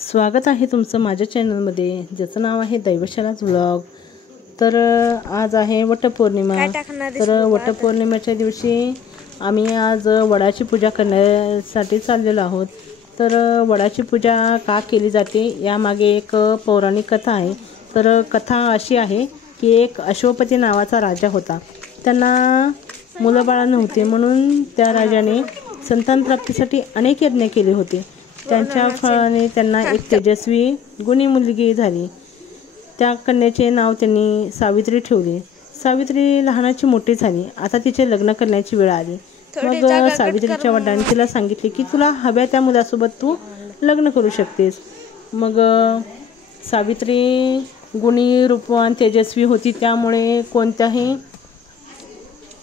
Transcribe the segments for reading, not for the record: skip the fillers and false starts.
स्वागत आहे तुमचं माझ्या चॅनलमध्ये, ज्याचं नाव आहे दैवशालाच व्लॉग। तर आज आहे वटपौर्णिमा। तर वटपौर्णिमेच्या दिवशी आम्ही आज वडाची पूजा करण्यासाठी चाललेलो आहोत। तर वडाची पूजा का केली जाते यामागे एक पौराणिक कथा आहे। तर कथा अशी आहे की एक अश्वपती नावाचा राजा होता। त्यांना मुलंबाळ नव्हते, म्हणून त्या राजाने संतान प्राप्तीसाठी अनेक यज्ञ केले होते। त्यांच्या फळाने त्यांना एक तेजस्वी गुणी मुलगी झाली। त्या कन्येचे नाव त्यांनी सावित्री ठेवले। सावित्री लहानाची मोठी झाली। आता तिचे लग्न करण्याची वेळ आली। मग सावित्रीच्या वडिलांनी तिला सांगितले की तुला हव्या त्या मुलासोबत तू लग्न करू शकतेस। मग सावित्री गुणी रूपवान तेजस्वी होती, त्यामुळे कोणत्याही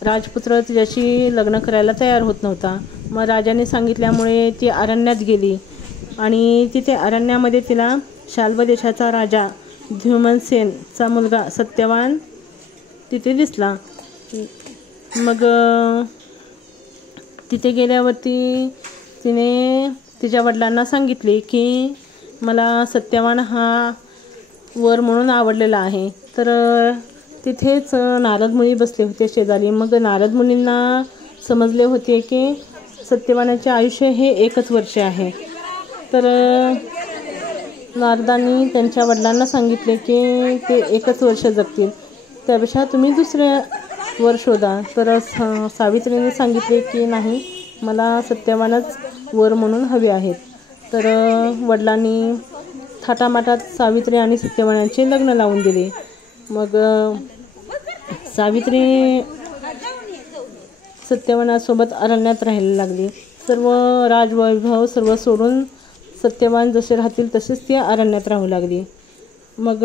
राजपुत्र तिच्याशी लग्न करायला तयार होत नव्हता। मग राजाने सांगितल्यामुळे ती अरण्यात गेली आणि तिथे अरण्यामध्ये तिला शाल्व देशाचा राजा द्युमनसेनचा मुलगा सत्यवान तिथे दिसला। मग तिथे गेल्यावरती तिने तिच्या वडिलांना सांगितले की मला सत्यवान हा वर म्हणून आवडलेला आहे। तर तिथेच नारद मुनी बसले होते शेजारी। मग नारद मुनींना समजले होते की सत्यवानाचे आयुष्य हे 1च वर्ष आहे। तर नारदांनी त्यांच्या वडिलांना सांगितले की ते 1च वर्ष जगतील, त्यापेक्षा तुम्ही दुसरे वर शोधा। तर सावित्रीने सांगितले की नाही, मला सत्यवानच वर म्हणून हवे आहेत। तर वडिलांनी थाटामाटात सावित्री आणि सत्यवानाचे लग्न लावून दिले। मग सावित्री सत्यवानासोबत अरण्यात राहायला लागली। सर्व राजवैभव सर्व सोडून सत्यवान जसे राहतील तसेच ती अरण्यात राहू लागली। मग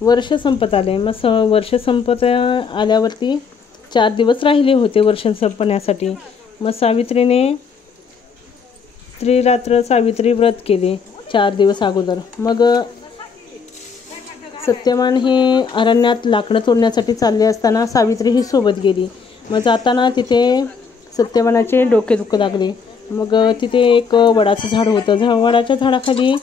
वर्ष संपत आले। मग वर्ष संपत आल्यावरती 4 दिवस राहिले होते वर्ष संपण्यासाठी। मग सावित्रीने त्रिरात्र सावित्री व्रत केले 4 दिवस अगोदर। मग सत्यवान हे अरण्यात लाकडं तोडण्यासाठी चालले असताना सावित्री ही सोबत गेली। मग जाताना तिथे सत्यवानाचे डोके दुखू लागले। मग तिथे एक वडाचं झाड होतं। वडाच्या झाडाखाली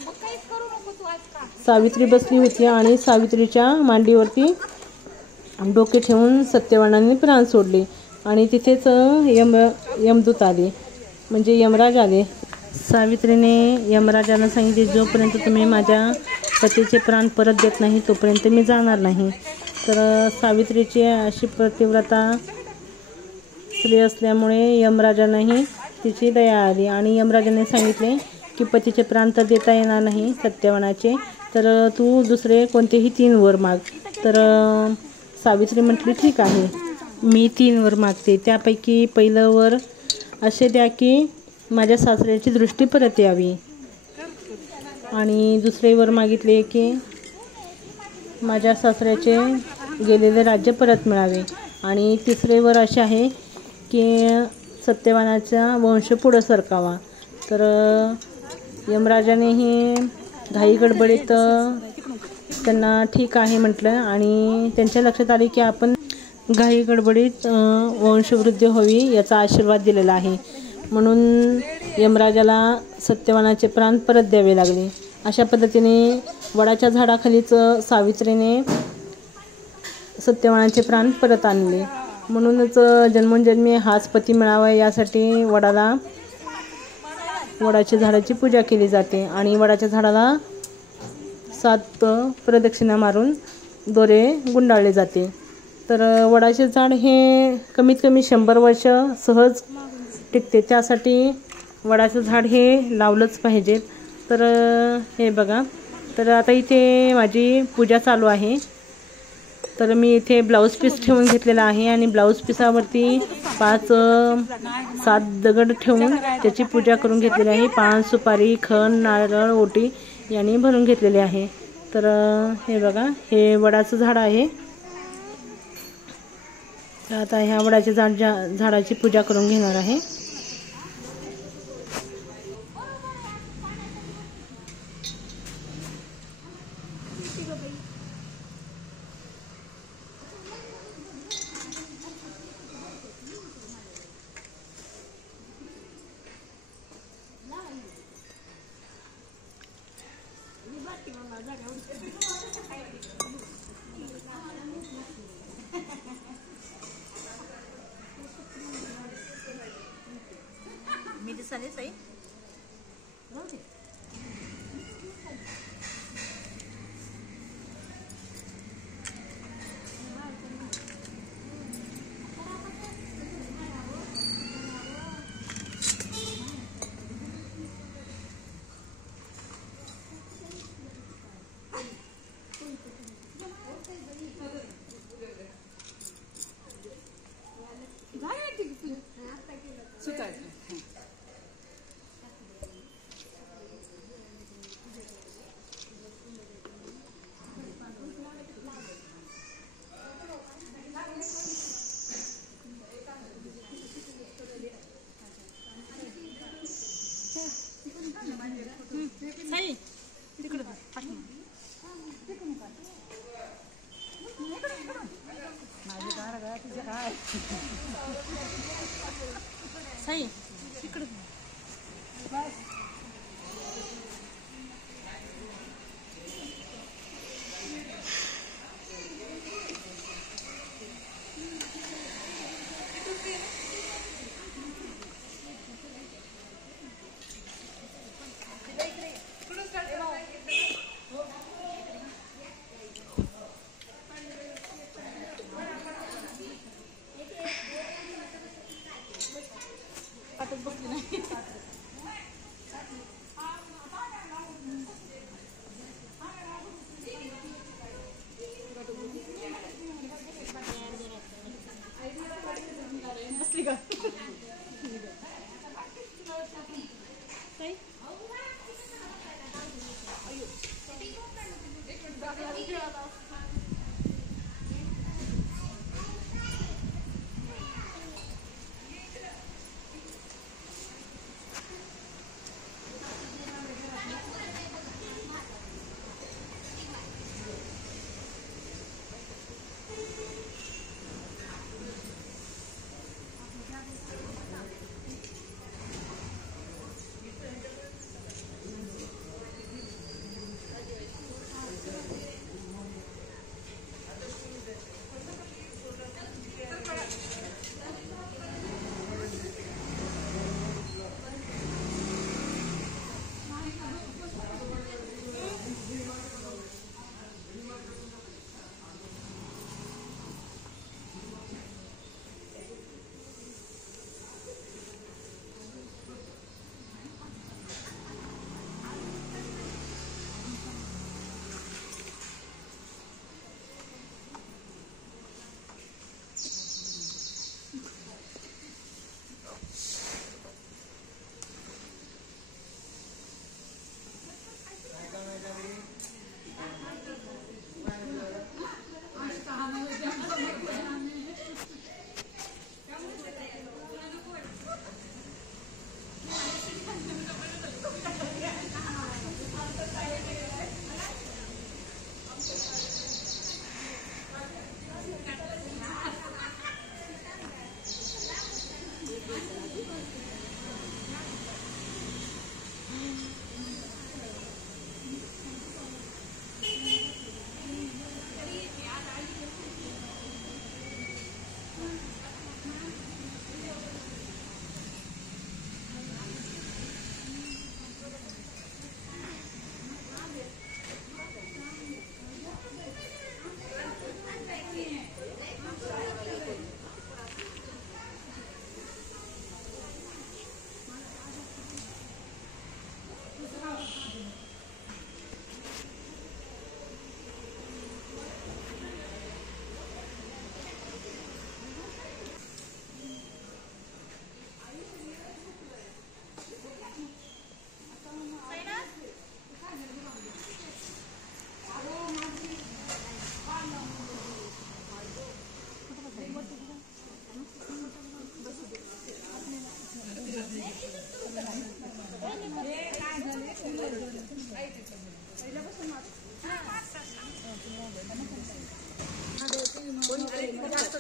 सावित्री बसली होती आणि सावित्रीच्या मांडीवरती डोके ठेवून सत्यवानाने प्राण सोडले। आणि तिथेच यमदूत आले, म्हणजे यमराज आले। सावित्रीने यमराजांना सांगितले, जोपर्यंत तुम्ही माझ्या पतीचे प्राण परत देत नाही तोपर्यंत मी जाणार नाही। तर सावित्रीची अशी पतिव्रता स्त्री असल्यामुळे यमराजांनाही तिची दया आली आणि यमराजाने सांगितले की पतीचे प्राण तर देता येणार नाही सत्यवानाचे, तर तू दुसरे कोणतेही 3 वर माग। तर सावित्री म्हटली ठीक आहे, मी 3 वर मागते। त्यापैकी पहिलं वर असे द्या की माझ्या सासऱ्याची दृष्टी परत यावी, आणि दुसरे वर मागितले की माझ्या सासऱ्याचे गेलेले राज्य परत मिळावे, आणि तिसरे वर असे आहे की सत्यवानाचा वंश पुढं सरकावा। तर यमराजानेही घाई गडबडीत त्यांना ठीक आहे म्हटलं, आणि त्यांच्या लक्षात आले की आपण घाई गडबडीत वंशवृद्धी व्हावी याचा आशीर्वाद दिलेला आहे, म्हणून यमराजाला सत्यवानाचे प्राण परत द्यावे लागले। अशा पद्धतीने वडाच्या झाडाखालीच सावित्रीने सत्यवानाचे प्राण परत आणले। म्हणूनच जन्मोजन्मी हाच पती मिळावा यासाठी वडाच्या झाडाची पूजा केली जाते, आणि वडाच्या झाडाला 7 प्रदक्षिणा मारून दोरे गुंडाळले जाते। तर वडाचे झाड हे कमीत कमी 100 वर्ष सहज टिकते, त्यासाठी वडाचं झाड हे लावलंच पाहिजे। तर हे बघा, तर आता इथे माझी पूजा चालू आहे। तर मी इथे ब्लाऊज पीस ठेवून घेतलेला आहे, आणि ब्लाऊज पीसावरती 5-7 दगड ठेवून त्याची पूजा करून घेतलेली आहे। पान, सुपारी, खण, नारळ, ओटी यांनी भरून घेतलेले आहे। तर हे बघा, हे वडाचं झाड आहे। तर आता ह्या वडाच्या झाडाची पूजा करून घेणार आहे। मी दिसाले सई सही इकडे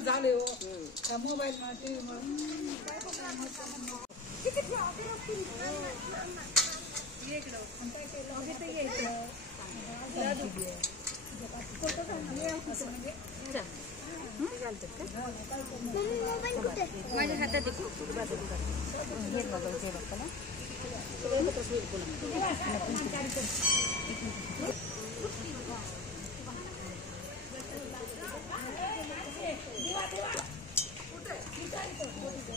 झाले हो मोबाईल टीव्ही माझ्या हातात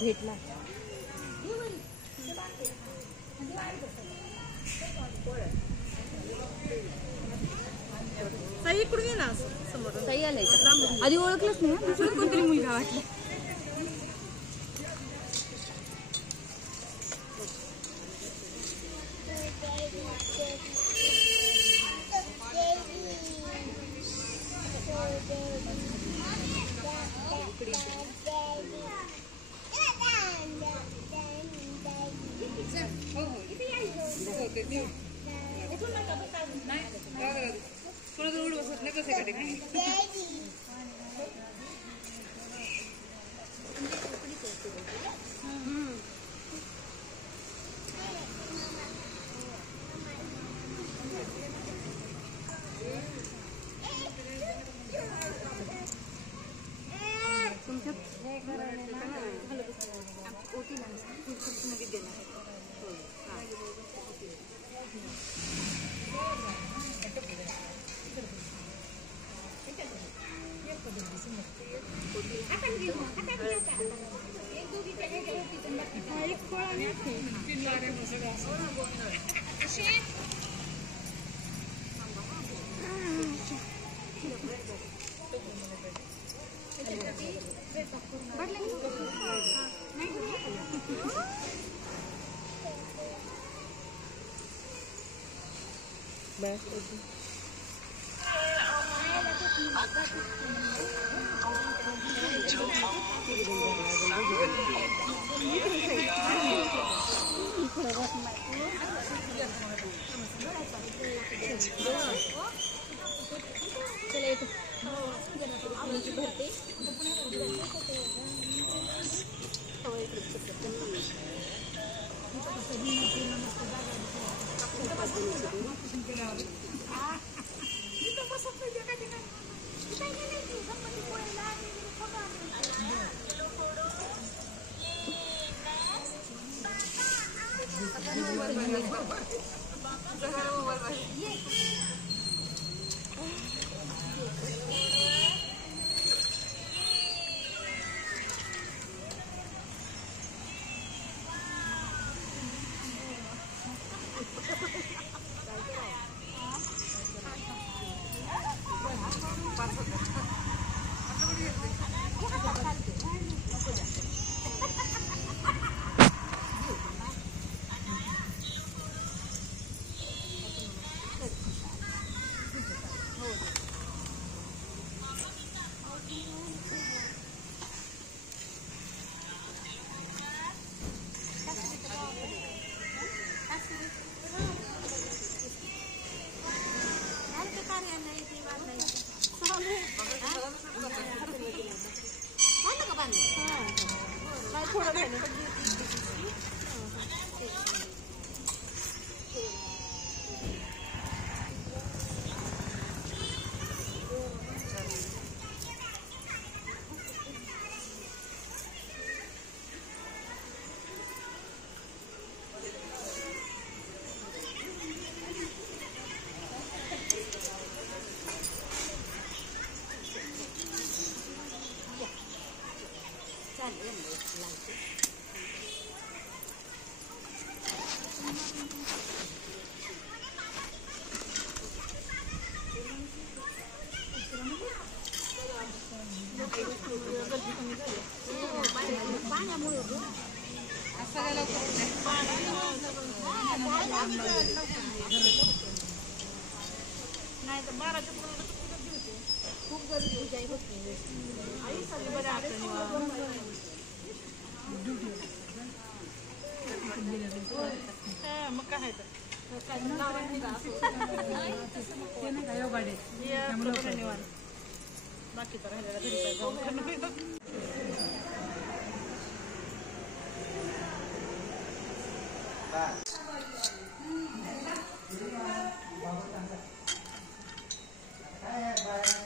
भेटला साई इकडून ये ना समोर. सही आलाय का आधी ओळखलंच नाही दुसरं कोणतरी मुलगा वाटला. Bye.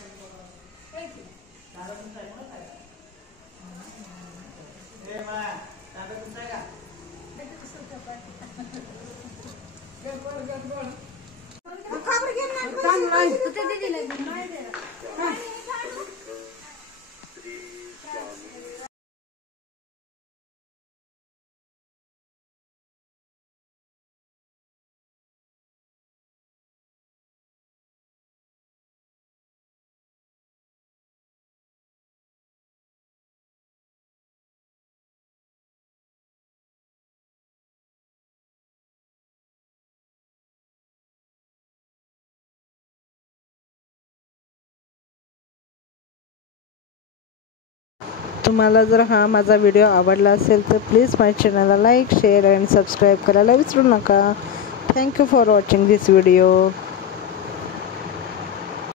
तुम्हाला जर हा माझा व्हिडिओ आवडला असेल तर प्लीज माझ्या चॅनलला लाईक शेअर अँड सबस्क्राईब करायला विसरू नका. Thank you for watching this video.